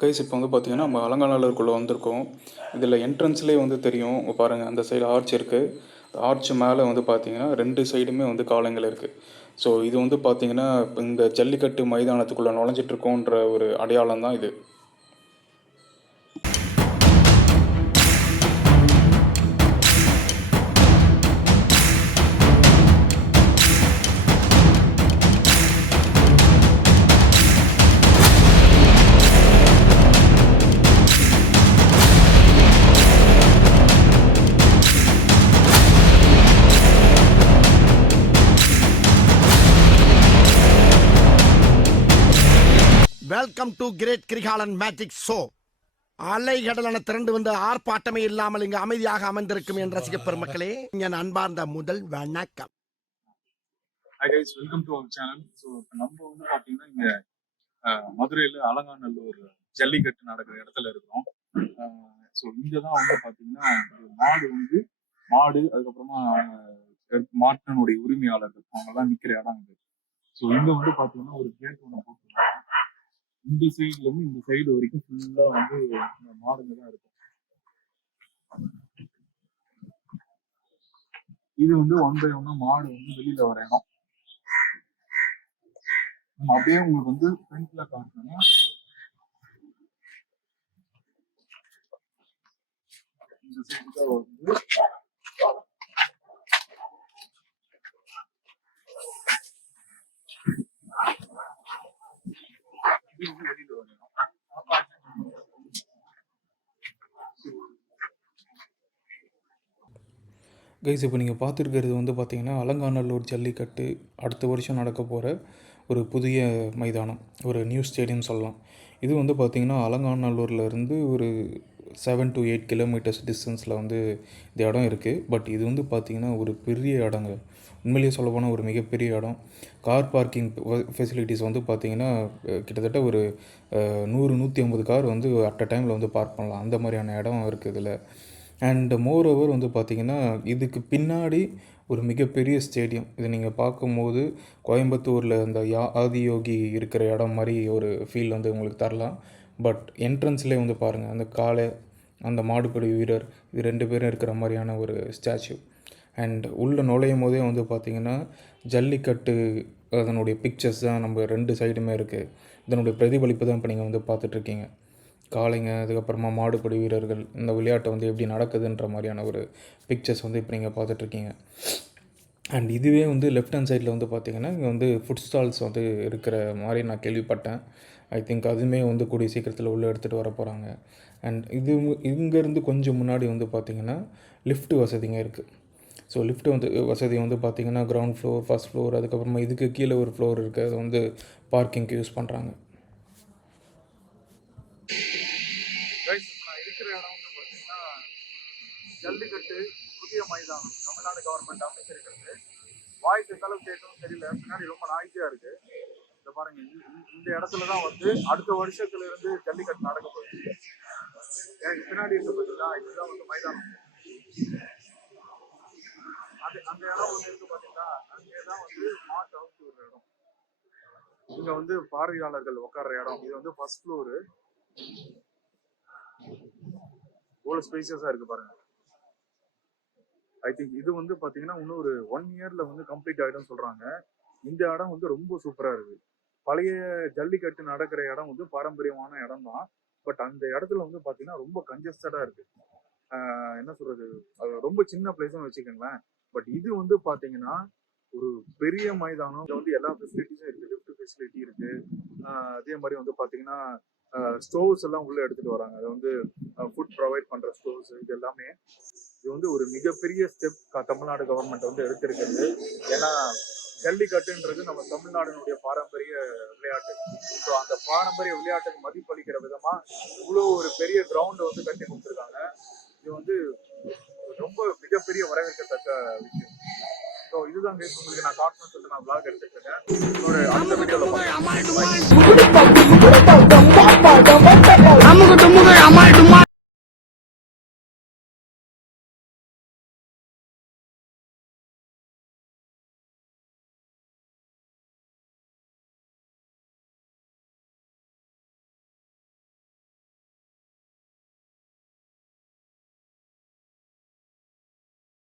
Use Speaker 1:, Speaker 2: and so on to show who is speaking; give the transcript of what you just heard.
Speaker 1: Guys இப்போ வந்து பார்த்தீங்கன்னா நம்ம அலங்காநல்லூருக்குள்ளே வந்திருக்கோம். இதில் என்ட்ரன்ஸ்லேயே வந்து தெரியும். பாருங்கள் அந்த சைடு ஆர்ச் இருக்குது ஆர்ச் மேலே வந்து பார்த்தீங்கன்னா ரெண்டு சைடுமே வந்து காலங்கள் இருக்குது ஸோ இது வந்து பார்த்தீங்கன்னா இந்த ஜல்லிக்கட்டு மைதானத்துக்குள்ளே நுழைஞ்சிட்ருக்கோன்ற ஒரு அடையாளம் தான் இது.
Speaker 2: Welcome to great Kirikalan magic show அலைகடலான திரண்டு வந்து ஆர்ப்பாட்டமே இல்லாமல் இங்கு அமைதியாக அமைந்திருக்கும் என் ரசிக பெருமக்களே என் அன்பார்ந்த முதல் வணக்கம்.
Speaker 3: Hi guys welcome to our channel so நம்ம வந்து பார்த்தீங்கன்னா இங்கே மதுரையில் அலங்காநல்லூர் ஜல்லிக்கட்டு நடக்கிற இடத்துல இருக்கிறோம். ஸோ இங்கே தான் வந்து பார்த்தீங்கன்னா மாடு வந்து மாடு அதுக்கப்புறமா மாட்டினுடைய உரிமையாளர்கள் அவங்கெல்லாம் நிற்கிற இடம் இது. ஸோ இங்கே வந்து பார்த்தீங்கன்னா ஒரு கேட் ஒன்று போட்டுருக்காங்க. இந்த சைடுல இருந்து இந்த சைடு வரைக்கும் ஃபுல்லா வந்து மாடுங்க தான் இருக்கும். இது வந்து ஒன் பை ஒன்னு மாடு வந்து வெளியில வர இடம். நம்ம அப்படியே உங்களுக்கு வந்து ஃப்ரண்ட்ல காட்டணும் இந்த சைடு தான் வந்து இது வந்து வெளியில வர இடம்
Speaker 1: கைஸ் இப்போ நீங்கள் பார்த்துருக்கிறது வந்து பார்த்தீங்கன்னா அலங்காநல்லூர் ஜல்லிக்கட்டு அடுத்த வருஷம் நடக்க போகிற ஒரு புதிய மைதானம் ஒரு நியூ ஸ்டேடியம் சொல்லலாம். இது வந்து பார்த்திங்கன்னா அலங்காநல்லூர்ல இருந்து ஒரு செவன் டு எயிட் கிலோமீட்டர்ஸ் டிஸ்டன்ஸில் வந்து இந்த இடம் இருக்குது பட் இது வந்து பார்த்திங்கன்னா ஒரு பெரிய இடங்க. உண்மையிலேயே சொல்லப்போனால் ஒரு மிகப்பெரிய இடம். கார் பார்க்கிங் ஃபெசிலிட்டிஸ் வந்து பார்த்திங்கன்னா கிட்டத்தட்ட ஒரு நூறு நூற்றி ஐம்பது கார் வந்து அட் அ டைமில் வந்து பார்க் பண்ணலாம். அந்த மாதிரியான இடம் இருக்குது இதில். அண்ட் மோர் ஓவர் வந்து பார்த்திங்கன்னா இதுக்கு பின்னாடி ஒரு மிகப்பெரிய ஸ்டேடியம் இது நீங்கள் பார்க்கும்போது கோயம்புத்தூரில் அந்த யா ஆதியோகி இருக்கிற இடம் மாதிரி ஒரு ஃபீல் வந்து உங்களுக்கு தரலாம். பட் என்ட்ரன்ஸ்லேயே வந்து பாருங்கள் அந்த காளை அந்த மாடுபடி வீரர் இது ரெண்டு பேரும் இருக்கிற மாதிரியான ஒரு ஸ்டாச்சு அண்ட் உள்ளே நுழையும் போதே வந்து பார்த்திங்கன்னா ஜல்லிக்கட்டு அதனுடைய பிக்சர்ஸ் தான் நம்ம ரெண்டு சைடுமே இருக்குது இதனுடைய பிரதிபலிப்பு தான் இப்போ நீங்கள் வந்து பார்த்துட்ருக்கீங்க காளைங்க அதுக்கப்புறமா மாடுபிடி வீரர்கள் இந்த விளையாட்டை வந்து எப்படி நடக்குதுன்ற மாதிரியான ஒரு பிக்சர்ஸ் வந்து இப்போ நீங்கள் பார்த்துட்ருக்கீங்க. அண்ட் இதுவே வந்து லெஃப்ட் ஹேண்ட் சைடில் வந்து பார்த்தீங்கன்னா இங்கே வந்து ஃபுட் ஸ்டால்ஸ் வந்து இருக்கிற மாதிரி நான் கேள்விப்பட்டேன். ஐ திங்க் அதுவுமே வந்து கூடிய சீக்கிரத்தில் உள்ளே எடுத்துகிட்டு வர போகிறாங்க அண்ட் இது இங்கேருந்து கொஞ்சம் முன்னாடி வந்து பார்த்திங்கன்னா லிஃப்ட் வசதிங்க இருக்குது ஸோ லிஃப்ட் வந்து வசதி வந்து பார்த்திங்கன்னா கிரவுண்ட் ஃப்ளோர் ஃபர்ஸ்ட் ஃப்ளோர் அதுக்கப்புறமா இதுக்கு கீழே ஒரு ஃப்ளோர் இருக்குது அது வந்து பார்க்கிங்க்கு யூஸ் பண்ணுறாங்க
Speaker 3: நான் இருக்கிற இடம் வந்து பார்த்தீங்கன்னா ஜல்லிக்கட்டு புதிய மைதானம் தமிழ்நாடு கவர்மெண்ட் அமைச்சிருக்கிறது. வாய்ஸ் எந்த அளவுக்கு கேட்கணும் தெரியல. பின்னாடி ரொம்ப நாய்ஸியா இருக்கு. இந்த பாருங்க. இந்த- இடத்துல தான் வந்து அடுத்த வருஷத்துல இருந்து ஜல்லிக்கட்டு நடக்க போகுது. எனக்கு பின்னாடி இருக்க பார்த்தீங்கன்னா இதுதான் வந்து மைதானம். அது அந்த இடம் ஒன்று இருக்கு பார்த்தீங்கன்னா அங்கே தான் வந்து மாட்டு அவுத்து ஒரு இடம். இங்க வந்து பார்வையாளர்கள் உட்கார்ற இடம். இது வந்து ஃபர்ஸ்ட் ஃப்ளோரு எவ்வளோ ஸ்பேசியஸாக இருக்கு பாருங்க. ஐ திங்க் இது வந்து பாத்தீங்கன்னா இன்னும் ஒரு ஒன் இயர்ல வந்து கம்ப்ளீட் ஆயிடும் சொல்றாங்க. இந்த இடம் வந்து ரொம்ப சூப்பரா இருக்கு. பழைய ஜல்லிக்கட்டு நடக்கிற இடம் வந்து பாரம்பரியமான இடம் தான் பட் அந்த இடத்துல வந்து பாத்தீங்கன்னா ரொம்ப கன்ஜஸ்டடா இருக்கு. என்ன சொல்றது? ரொம்ப சின்ன பிளேஸ்னு வச்சுக்கோங்களேன். பட் இது வந்து பாத்தீங்கன்னா ஒரு பெரிய மைதானம். வந்து எல்லா ஃபெசிலிட்டிஸும் இருக்குது. ஃபெசிலிட்டி இருக்கு. அதே மாதிரி வந்து பார்த்தீங்கன்னா ஸ்டோவ்ஸ் எல்லாம் உள்ள எடுத்துட்டு வராங்க. அது வந்து ஃபுட் ப்ரொவைட் பண்ற ஸ்டோர்ஸ் இது எல்லாமே. இது வந்து ஒரு மிகப்பெரிய ஸ்டெப் தமிழ்நாடு கவர்மெண்ட் வந்து எடுத்திருக்கிறது. ஏன்னா ஜல்லிக்கட்டுன்றது நம்ம தமிழ்நாடுனுடைய பாரம்பரிய விளையாட்டு. ஸோ அந்த பாரம்பரிய விளையாட்டுக்கு மதிப்பளிக்கிற விதமா இவ்வளோ ஒரு பெரிய கிரவுண்டை வந்து கட்டி கொடுத்துருக்காங்க. இது வந்து ரொம்ப மிகப்பெரிய வரவேற்கத்தக்க விஷயம். ஸோ இதுதான் கேஸ் உங்களுக்கு நான் காட்டணும்னு சொல்லிட்டு நான் பிளாக் எடுத்துட்டு இருக்கேன். ஒரு அடுத்த வீடியோவில் பார்க்கலாம்.